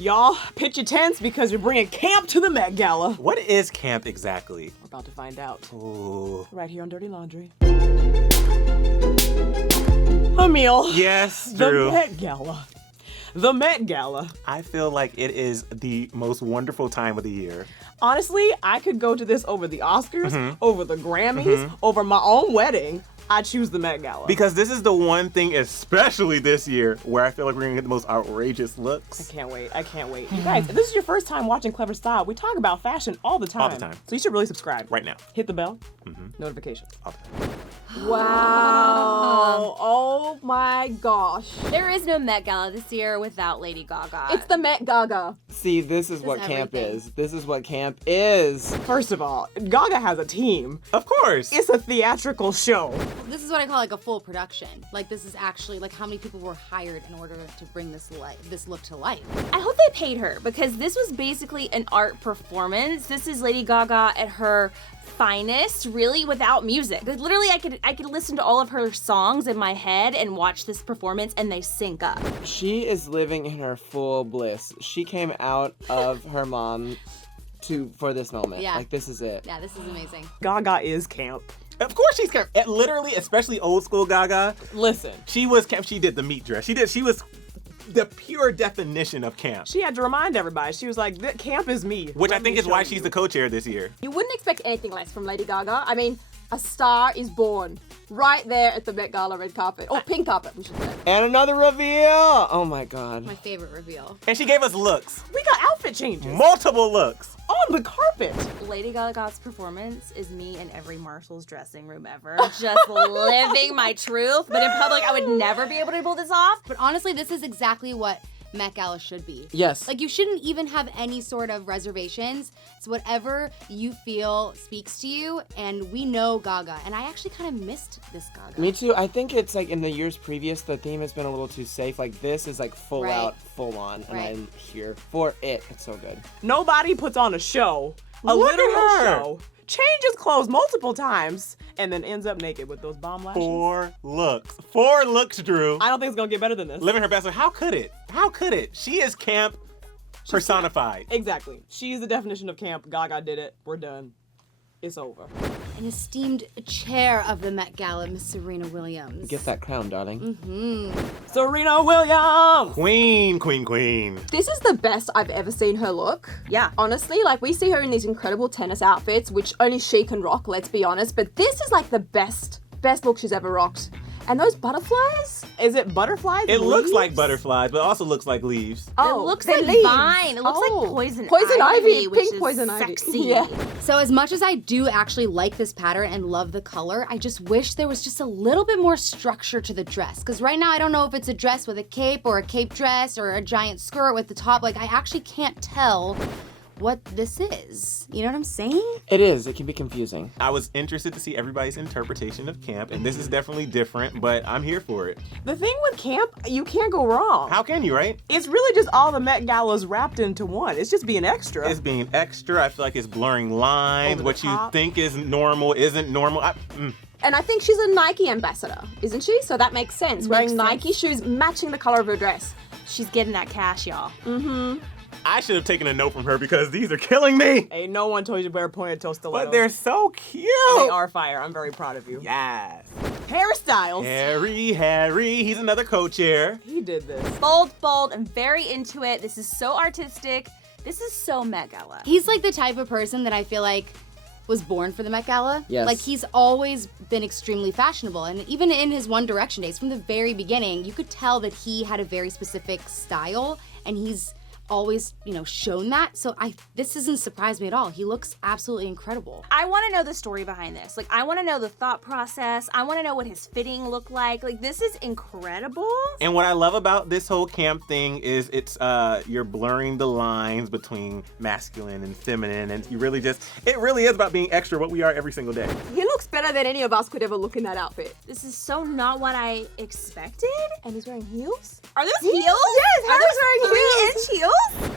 Y'all, pitch your tents because you're bringing camp to the Met Gala. What is camp exactly? We're about to find out. Ooh. Right here on Dirty Laundry. Emil. Yes, The Drew. Met Gala. The Met Gala. I feel like it is the most wonderful time of the year. Honestly, I could go to this over the Oscars, Mm-hmm. over the Grammys, over my own wedding. I choose the Met Gala. Because this is the one thing, especially this year, where I feel like we're gonna get the most outrageous looks. I can't wait. You guys, if this is your first time watching Clevver Style, we talk about fashion all the time. All the time. So you should really subscribe. Right now. Hit the bell. Notifications. All the time. Wow. Oh my gosh. There is no Met Gala this year without Lady Gaga. It's the Met Gaga. See, this is what camp everything. is. This is what camp is. First of all, Gaga has a team. Of course. It's a theatrical show. This is what I call like a full production. Like this is actually like how many people were hired in order to bring this look to life. I hope they paid her because this was basically an art performance. This is Lady Gaga at her finest, really, without music. Literally, I could listen to all of her songs in my head and watch this performance and they sync up. She is living in her full bliss. She came out of her mom for this moment. Yeah. Like, this is it. Yeah, this is amazing. Gaga is camp. Of course she's camp. Literally, especially old school Gaga. Listen, She was camp. She did the meat dress. She was the pure definition of camp. she had to remind everybody. She was like, camp is me. Which Let I think me is why show she's you. the co-chair this year. You wouldn't expect anything less from Lady Gaga. I mean, a star is born right there at the Met Gala red carpet. Or pink carpet, we should say. And another reveal. Oh my God. My favorite reveal. And she gave us looks. We got outfit changes Multiple looks. on the carpet. Lady Gaga's performance is me in every Marshall's dressing room ever. Just living my truth. But in public, I would never be able to pull this off. But honestly, this is exactly what Met Gala should be. Yes. Like, you shouldn't even have any sort of reservations. It's whatever you feel speaks to you, and we know Gaga. And I actually kind of missed this Gaga. Me too. I think it's like in the years previous, the theme has been a little too safe. Like, this is like full Right. out, full on. And Right. I'm here for it. It's so good. Nobody puts on a show, a Look at literal her. show, changes clothes multiple times, and then ends up naked with those bomb lashes. 4 looks. 4 looks, Drew. I don't think it's gonna get better than this. Living her best life. How could it? How could it? She is camp personified. Exactly. She's the definition of camp. Gaga did it. We're done. It's over. An esteemed chair of the Met Gala, Miss Serena Williams. Get that crown, darling. Serena Williams. Queen. This is the best I've ever seen her look. Yeah. Honestly, like, we see her in these incredible tennis outfits, which only she can rock, let's be honest. But this is like the best look she's ever rocked. And those butterflies? Is it butterflies? It and looks leaves? like butterflies, but also looks like leaves. Oh, It looks they're like leaves. vine. It looks Oh. like poison Ivy, which pink is poison ivy. sexy. Yeah. So as much as I do actually like this pattern and love the color, I just wish there was just a little bit more structure to the dress. Because right now I don't know if it's a dress with a cape or a cape dress or a giant skirt with the top. Like, I actually can't tell what this is. You know what I'm saying? It is. It can be confusing. I was interested to see everybody's interpretation of camp, and this is definitely different, but I'm here for it. The thing with camp, you can't go wrong. How can you, right? It's really just all the Met Galas wrapped into one. It's just being extra. It's being extra. I feel like it's blurring lines. Over the What you top. think is normal isn't normal. And I think she's a Nike ambassador, isn't she? So that makes sense. Wearing Nike shoes matching the color of her dress. She's getting that cash, y'all. I should have taken a note from her because these are killing me. Ain't no one told you to wear pointed-toe stilettos. But they're so cute. They are fire. I'm very proud of you. Yes. Hairstyles. Harry. He's another co-chair. He did this. Bold. I'm very into it. This is so artistic. This is so Met Gala. He's like the type of person that I feel like was born for the Met Gala. Yes. Like, he's always been extremely fashionable. And even in his One Direction days, from the very beginning, you could tell that he had a very specific style, and he's always, shown that. So this doesn't surprise me at all. He looks absolutely incredible. I want to know the story behind this. Like, I want to know the thought process. I want to know what his fitting looked like. Like, this is incredible. And what I love about this whole camp thing is it's you're blurring the lines between masculine and feminine, and it really is about being extra, what we are every single day. He looks better than any of us could ever look in that outfit. This is so not what I expected. And he's wearing heels? Are those heels? Yes, Are Harry's those wearing 3-inch heels?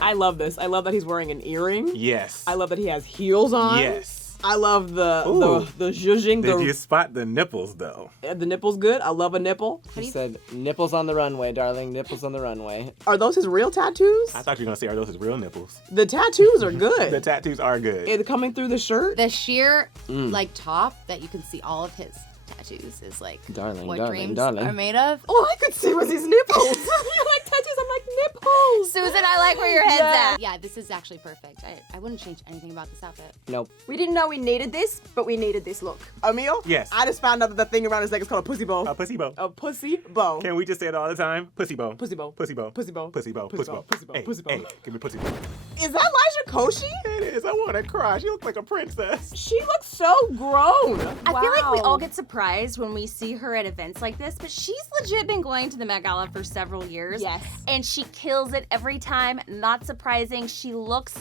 I love this. I love that he's wearing an earring. Yes. I love that he has heels on. Yes. I love the Ooh. the zhuzhing. Did you spot the nipples though? The nipple's good. I love a nipple. He said, nipples on the runway, darling, nipples on the runway. Are those his real tattoos? I thought you were gonna say, are those his real nipples? The tattoos are good. The tattoos are good. It coming through the shirt. The sheer like top that you can see all of his tattoos is like Darling, what darling, dreams darling. are made of. All I could see was his nipples. You like tattoos? I'm like nipples. Susan, I like where your head's Yeah. at. Yeah, this is actually perfect. I wouldn't change anything about this outfit. Nope. We didn't know we needed this, but we needed this look. Emil? Yes. I just found out that the thing around his neck is called a pussy bow. A pussy bow. A pussy bow. Can we just say it all the time? Pussy bow. Pussy bow. Pussy bow. Pussy bow. Pussy bow. Pussy Pussy bow. bow. Pussy bow. Hey, Pussy bow. hey, give me pussy bow. Is that Liza Koshy? It is. I want to cry. She looks like a princess. She looks so grown. I feel like we Wow. all get surprised when we see her at events like this, but she's legit been going to the Met Gala for several years. Yes. And she kills it every time. Not surprising. She looks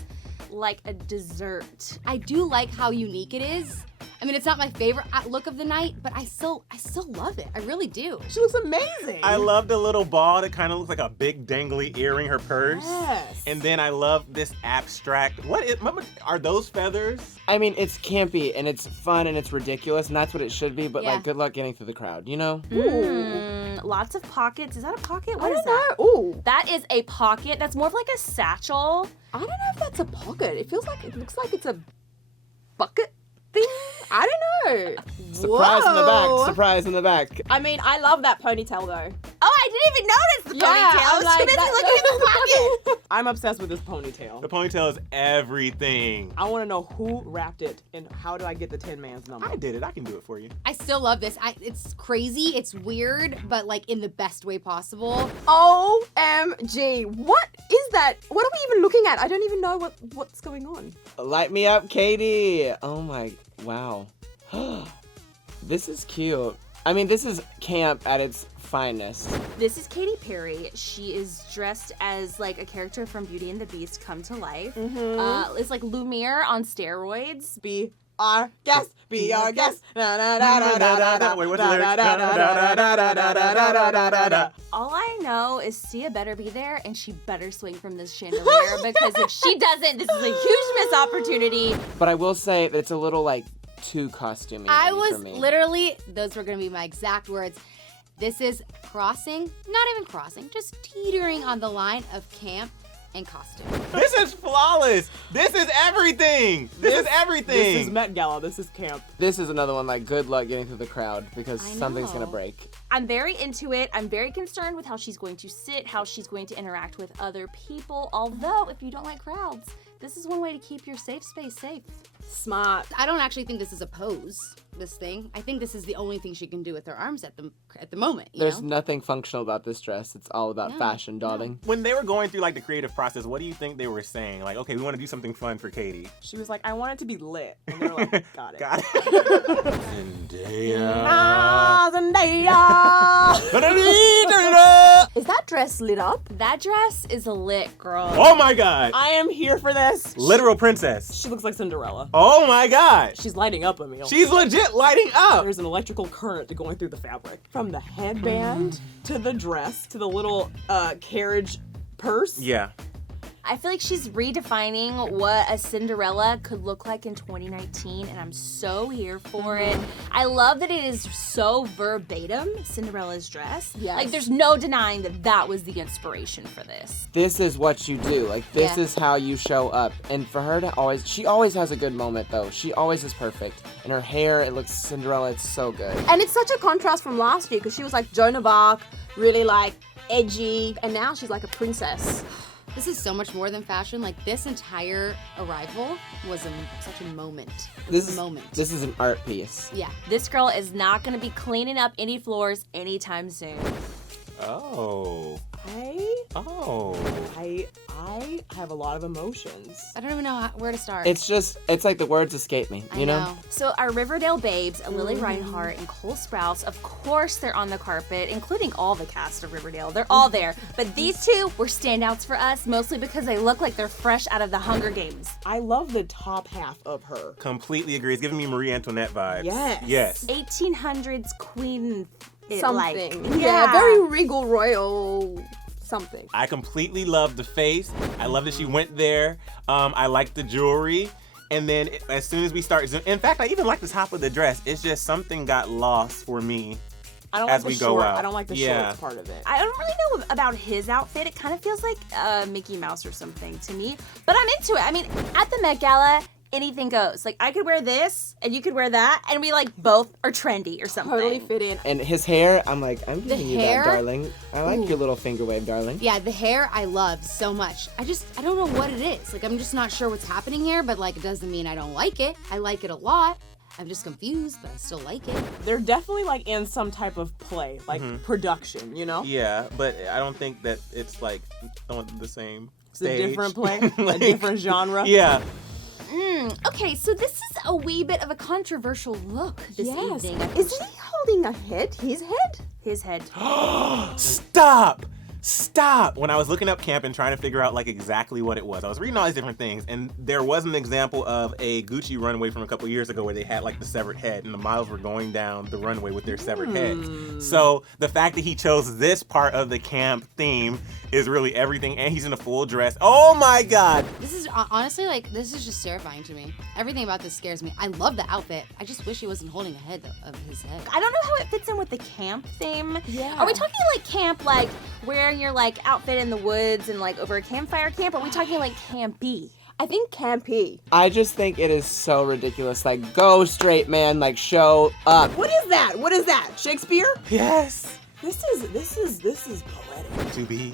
like a dessert. I do like how unique it is. I mean, it's not my favorite look of the night, but I still love it. I really do. She looks amazing. I love the little ball that kind of looks like a big dangly earring, her purse. Yes. And then I love this abstract. Are those feathers? I mean, it's campy and it's fun and it's ridiculous and that's what it should be, but Yeah. like, good luck getting through the crowd, you know? Lots of pockets. Is that a pocket? I What is don't that? know. Ooh. That is a pocket. That's more of like a satchel. I don't know if that's a pocket. It feels like it looks like it's a bucket thing. I don't know. Surprise in the Whoa. back, surprise in the back. I mean, I love that ponytail though. Oh, I didn't even notice the Yeah, ponytail. I I'm was like, too busy that- looking at the pocket. I'm obsessed with this ponytail. The ponytail is everything. I want to know who wrapped it and how do I get the Tin Man's number? I did it. I can do it for you. I still love this. It's crazy, it's weird, but like in the best way possible. OMG. What is that? What are we even looking at? I don't even know what's going on. Light me up, Katy. Oh my, wow. This is cute. I mean, this is camp at its finest. This is Katy Perry. She is dressed as like a character from Beauty and the Beast come to life. It's like Lumiere on steroids. Be our guest. Be our guest. Na, na, na, na, na, na, na. Wait, what's the Na, lyrics? na, na, na, na, na, na, na, na, na, na, na, na. All I know is Sia better be there and she better swing from this chandelier because if she doesn't, this is a huge missed opportunity. But I will say that it's a little like too costumey. I for was me. literally, those were gonna be my exact words. This is crossing, not even crossing, just teetering on the line of camp and costume. This is flawless. This is everything. This is everything. This is Met Gala. This is camp. This is another one like good luck getting through the crowd because I something's gonna know. break. I'm very into it. I'm very concerned with how she's going to sit, how she's going to interact with other people. Although, if you don't like crowds, this is one way to keep your safe space safe. Smart. I don't actually think this is a pose, this thing. I think this is the only thing she can do with her arms at the moment, you There's know? nothing functional about this dress. It's all about No, fashion, darling. When they were going through like the creative process, what do you think they were saying? Like, okay, we want to do something fun for Katy. She was like, I want it to be lit. And they were like, got it. Got it. Zendaya. Ah, Zendaya. Is that dress lit up? That dress is lit, girl. Oh my God. I am here for this. Literal princess. She looks like Cinderella. Oh my God. She's lighting up, Emil. She's legit lighting up. There's an electrical current going through the fabric. From the headband to the dress to the little carriage purse. Yeah. I feel like she's redefining what a Cinderella could look like in 2019, and I'm so here for it. I love that it is so verbatim Cinderella's dress. Yes. Like, there's no denying that that was the inspiration for this. This is what you do. Like, this Yeah. is how you show up. And for her to she always has a good moment, though. She always is perfect. And her hair, it looks Cinderella. It's so good. And it's such a contrast from last year because she was like Joan of Arc, really like edgy, and now she's like a princess. This is so much more than fashion. Like, this entire arrival was such a moment. It was a moment. This is an art piece. Yeah. This girl is not gonna be cleaning up any floors anytime soon. Oh. I have a lot of emotions. I don't even know where to start. It's like the words escape me, you I know? know. So our Riverdale babes, Lily Reinhart and Cole Sprouse, of course they're on the carpet, including all the cast of Riverdale. They're all there. But these two were standouts for us, mostly because they look like they're fresh out of the Hunger Games. I love the top half of her. Completely agree. It's giving me Marie Antoinette vibes. Yes. Yes. 1800s queen. Something. Like, Yeah, very regal royal something. I completely love the face. I love that she went there. I like the jewelry. And then as soon as we start, in fact, I even like the top of the dress. It's just something got lost for me. I don't as like we the go short. out. I don't like the shorts part of it. I don't really know about his outfit. It kind of feels like Mickey Mouse or something to me. But I'm into it. I mean, at the Met Gala, anything goes. Like, I could wear this, and you could wear that, and we, like, both are trendy or something. Totally fit in. And his hair, I'm like, I'm giving you hair? that, darling. I like your little finger wave, darling. Yeah, the hair I love so much. I don't know what it is. Like, I'm just not sure what's happening here, but like, it doesn't mean I don't like it. I like it a lot. I'm just confused, but I still like it. They're definitely like in some type of play, like production, you know? Yeah, but I don't think that it's like on the same It's stage. a different play, Like, a different genre. Yeah. Okay, so this is a wee bit of a controversial look this evening. Isn't he holding a head? His head? His head. Stop! When I was looking up camp and trying to figure out like exactly what it was, I was reading all these different things, and there was an example of a Gucci runway from a couple years ago where they had like the severed head, and the models were going down the runway with their severed heads. So the fact that he chose this part of the camp theme is really everything, and he's in a full dress. Oh my God! This is honestly like, this is just terrifying to me. Everything about this scares me. I love the outfit. I just wish he wasn't holding a head of his head. I don't know how it fits in with the camp theme. Yeah. Are we talking like camp, like wearing your like outfit in the woods and like over a campfire camp? Or are we talking like campy? I think campy. I just think it is so ridiculous. Like, go straight, man. Like, show up. What is that? What is that? Shakespeare? Yes! This is poetic. To be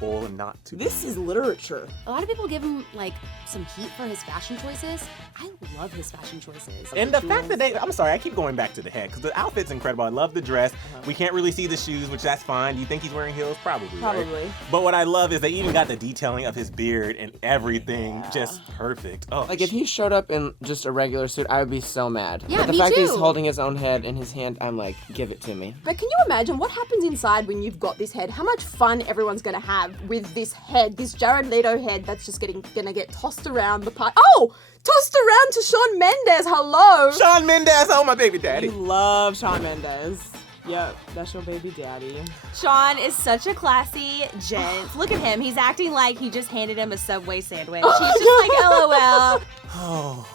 or not to be. This is literature. A lot of people give him like some heat for his fashion choices. I love his fashion choices. And the fact that I'm sorry, I keep going back to the head because the outfit's incredible. I love the dress. We can't really see the shoes, which that's fine. Do you think he's wearing heels? Probably. Probably. Right? But what I love is they even got the detailing of his beard and everything just perfect. Oh, Like, if he showed up in just a regular suit, I would be so mad. Yeah, but the me fact that he's too. holding his own head in his hand, I'm like, give it to me. But can you imagine what happens inside when you've got this head? How much fun everyone's gonna have with this head, this Jared Leto head that's just gonna get tossed around the park. Oh! Tossed around to Shawn Mendes, hello! Shawn Mendes, oh my baby daddy. You love Shawn Mendes. Yep, that's your baby daddy. Sean is such a classy gent. Look at him. He's acting like he just handed him a Subway sandwich. He's just like, LOL. Oh,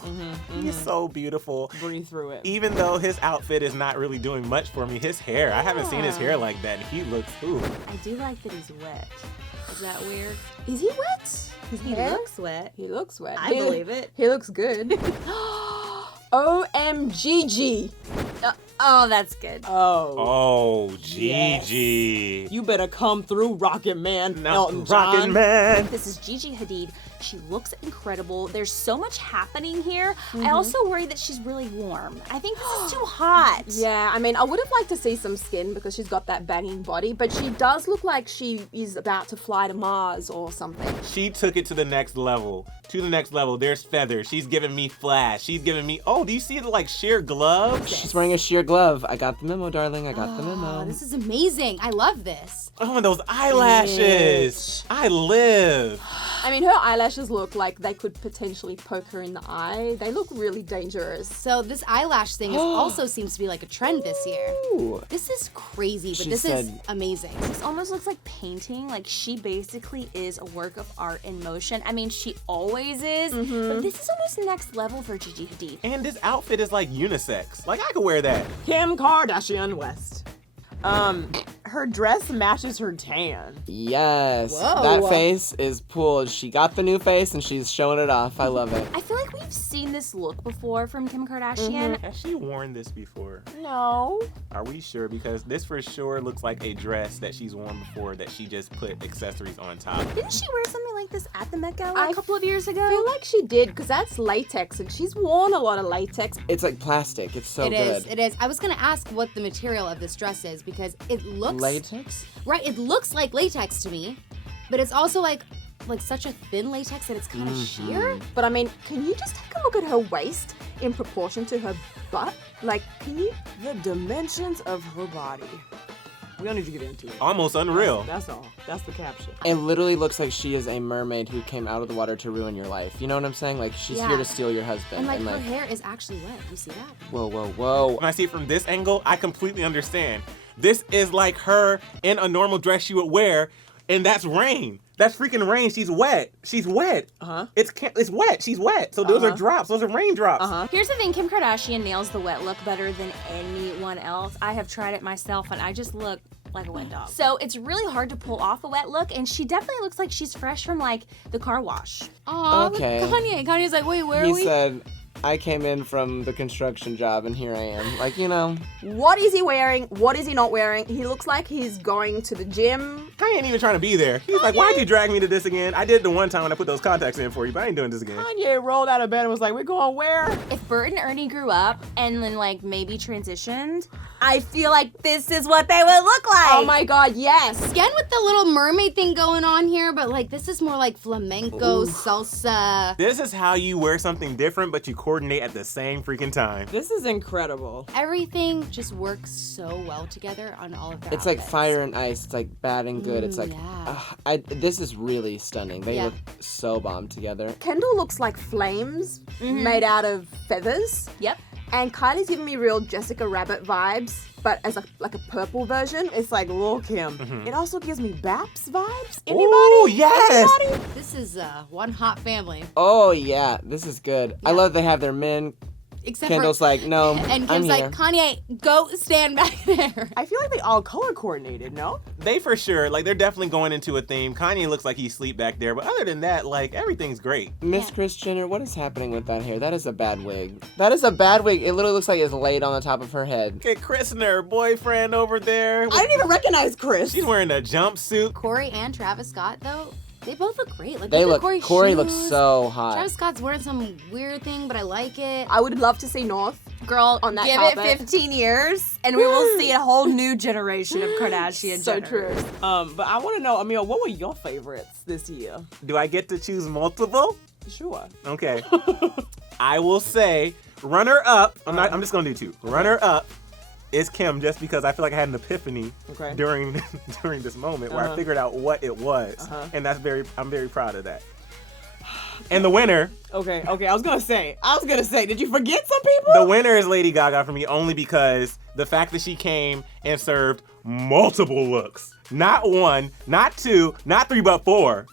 he's so beautiful. Breathe through it. Even though his outfit is not really doing much for me, his hair, I haven't seen his hair like that. He looks, ooh. I do like that he's wet. Is that weird? Is he wet? His He hair? looks wet. He looks wet. I believe it. He looks good. OMGG. Oh, that's good. Oh, Gigi. You better come through, Rocket Man. Now, Elton John. Rockin' Man. This is Gigi Hadid. She looks incredible. There's so much happening here. I also worry that she's really warm. I think this is too hot. Yeah, I mean, I would have liked to see some skin because she's got that banging body, but she does look like she is about to fly to Mars or something. She took it to the next level. There's feathers. She's giving me flash. She's giving me, oh, do you see the like sheer gloves? She's wearing a sheer glove. I got the memo, darling. I got the memo. Oh, this is amazing. I love this. Oh, and those eyelashes. I live. I mean, her eyelashes look like they could potentially poke her in the eye. They look really dangerous. So this eyelash thing also seems to be like a trend this year. Ooh. This is crazy, but She this is said- amazing. This almost looks like painting. Like she basically is a work of art in motion. I mean, she always is, but this is almost next level for Gigi Hadid. And this outfit is like unisex. Like I could wear that. Kim Kardashian West. Her dress matches her tan. Yes. Whoa. That face is pulled. She got the new face and she's showing it off. I love it. I feel like we've seen this look before from Kim Kardashian. Has she worn this before? No. Are we sure? Because this for sure looks like a dress that she's worn before that she just put accessories on top. Didn't she wear something like this at the Met Gala I a couple of years ago? I feel like she did because that's latex and she's worn a lot of latex. It's like plastic. It's so It good. is. It is. I was gonna ask what the material of this dress is because it looks Latex? right. It looks like latex to me, but it's also like such a thin latex that it's kind of sheer. But I mean, can you just take a look at her waist in proportion to her butt? Like, can you? The dimensions of her body. We don't need to get into it. Almost unreal. That's all. That's the caption. It literally looks like she is a mermaid who came out of the water to ruin your life. You know what I'm saying? Like, she's here Yeah. to steal your husband. And her hair is actually wet. You see that? whoa, whoa, whoa. When I see it from this angle, I completely understand. This is like her in a normal dress she would wear, and that's rain. That's freaking rain. She's wet. She's wet. It's wet. She's wet. So those are drops. Those are raindrops. Here's the thing, Kim Kardashian nails the wet look better than anyone else. I have tried it myself and I just look like a wet dog. So it's really hard to pull off a wet look, and she definitely looks like she's fresh from like the car wash. Oh, Okay. Kanye's like, wait, where are He we? said, I came in from the construction job and here I am. Like, you know. What is he wearing? What is he not wearing? He looks like he's going to the gym. Kanye ain't even trying to be there. He's like, why'd you drag me to this again? I did it the one time when I put those contacts in for you, but I ain't doing this again. Kanye rolled out of bed and was like, we're going where? If Bert and Ernie grew up and then like maybe transitioned, I feel like this is what they would look like. Oh my god, yes. Again with the little mermaid thing going on here, but like this is more like flamenco, salsa. This is how you wear something different, but you coordinate at the same freaking time. This is incredible. Everything just works so well together on all of their It's like outfits. fire and ice. It's like bad and good. It's like, yeah. this is really stunning. They Yeah. look so bomb together. Kendall looks like flames made out of feathers. Yep. And Kylie's giving me real Jessica Rabbit vibes, but as like a purple version. It's like Lil' Kim. It also gives me Baps vibes. Anybody? Ooh, yes! Anybody? This is one hot family. Oh, yeah. This is good. I love they have their men. Except Kendall's for, like, no, and I'm Kim's here. like, Kanye, go stand back there. I feel like they all color coordinated, no? They for sure, like, they're definitely going into a theme. Kanye looks like he's asleep back there, but other than that, like, everything's great. Miss Kris Jenner, what is happening with that hair? That is a bad wig. That is a bad wig. It literally looks like it's laid on the top of her head. Look at Chris and her boyfriend over there. I didn't even recognize Chris. She's wearing a jumpsuit. Corey and Travis Scott, though, they both look great. Like, They look look, at Corey shoes. looks so hot. Travis Scott's wearing some weird thing, but I like it. I would love to see North. Girl, On that give carpet. it 15 years and we will see a whole new generation of Kardashian So Jenners. true. But I want to know, Emil, what were your favorites this year? Do I get to choose multiple? Sure. Okay. I will say, runner up. I'm just gonna do two. Runner up is Kim, just because I feel like I had an epiphany during this moment where I figured out what it was, and I'm very proud of that. And the winner, Okay. I was gonna say, did you forget some people? the winner is Lady Gaga for me, only because the fact that she came and served multiple looks, not one, not two, not three, but four,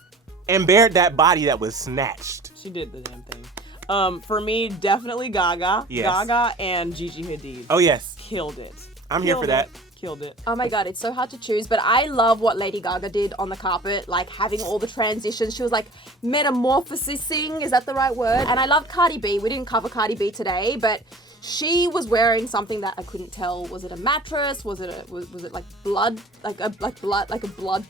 and bared that body that was snatched. She did the damn thing. For me, definitely Gaga. Yes. Gaga and Gigi Hadid. Oh yes, Killed it. I'm here for that. Killed it. Oh my god, it's so hard to choose, but I love what Lady Gaga did on the carpet, like having all the transitions. She was like metamorphosing, is that the right word? And I love Cardi B. We didn't cover Cardi B today, but she was wearing something that I couldn't tell. Was it a mattress? Was it like blood? Like a blood platelet?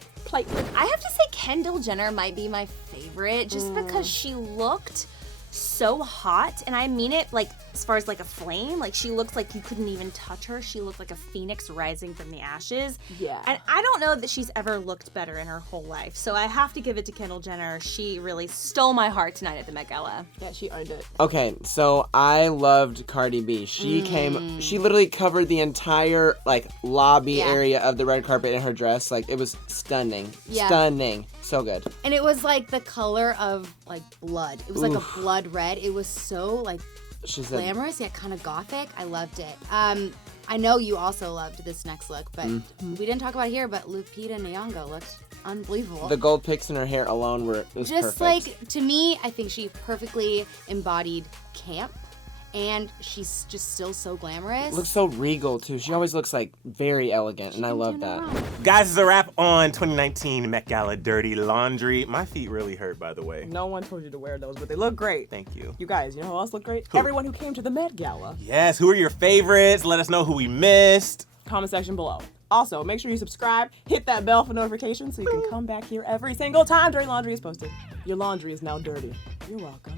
I have to say Kendall Jenner might be my favorite just because she looked so hot, and I mean it like as far as like a flame. Like she looks like you couldn't even touch her. She looked like a phoenix rising from the ashes. Yeah. And I don't know that she's ever looked better in her whole life. So I have to give it to Kendall Jenner. She really stole my heart tonight at the Met Gala. Yeah, she owned it. Okay, so I loved Cardi B. She she literally covered the entire like lobby area of the red carpet in her dress. Like it was stunning. Yeah. Stunning. So good. And it was like the color of like blood. It was like a blood red. It was so like She's glamorous, yet kind of gothic. I loved it. I know you also loved this next look, but we didn't talk about it here, but Lupita Nyong'o looked unbelievable. the gold picks in her hair alone were was Just perfect. like, to me, I think she perfectly embodied camp, and she's just still so glamorous. Looks so regal too. She always looks like very elegant, and I love that. Guys, it's a wrap on 2019 Met Gala Dirty Laundry. My feet really hurt, by the way. No one told you to wear those, but they look great. Thank you. You guys, you know who else looked great? Who? Everyone who came to the Met Gala. Yes, who are your favorites? Let us know who we missed. Comment section below. Also, make sure you subscribe, hit that bell for notifications so you can come back here every single time Dirty Laundry is posted. Your laundry is now dirty. You're welcome.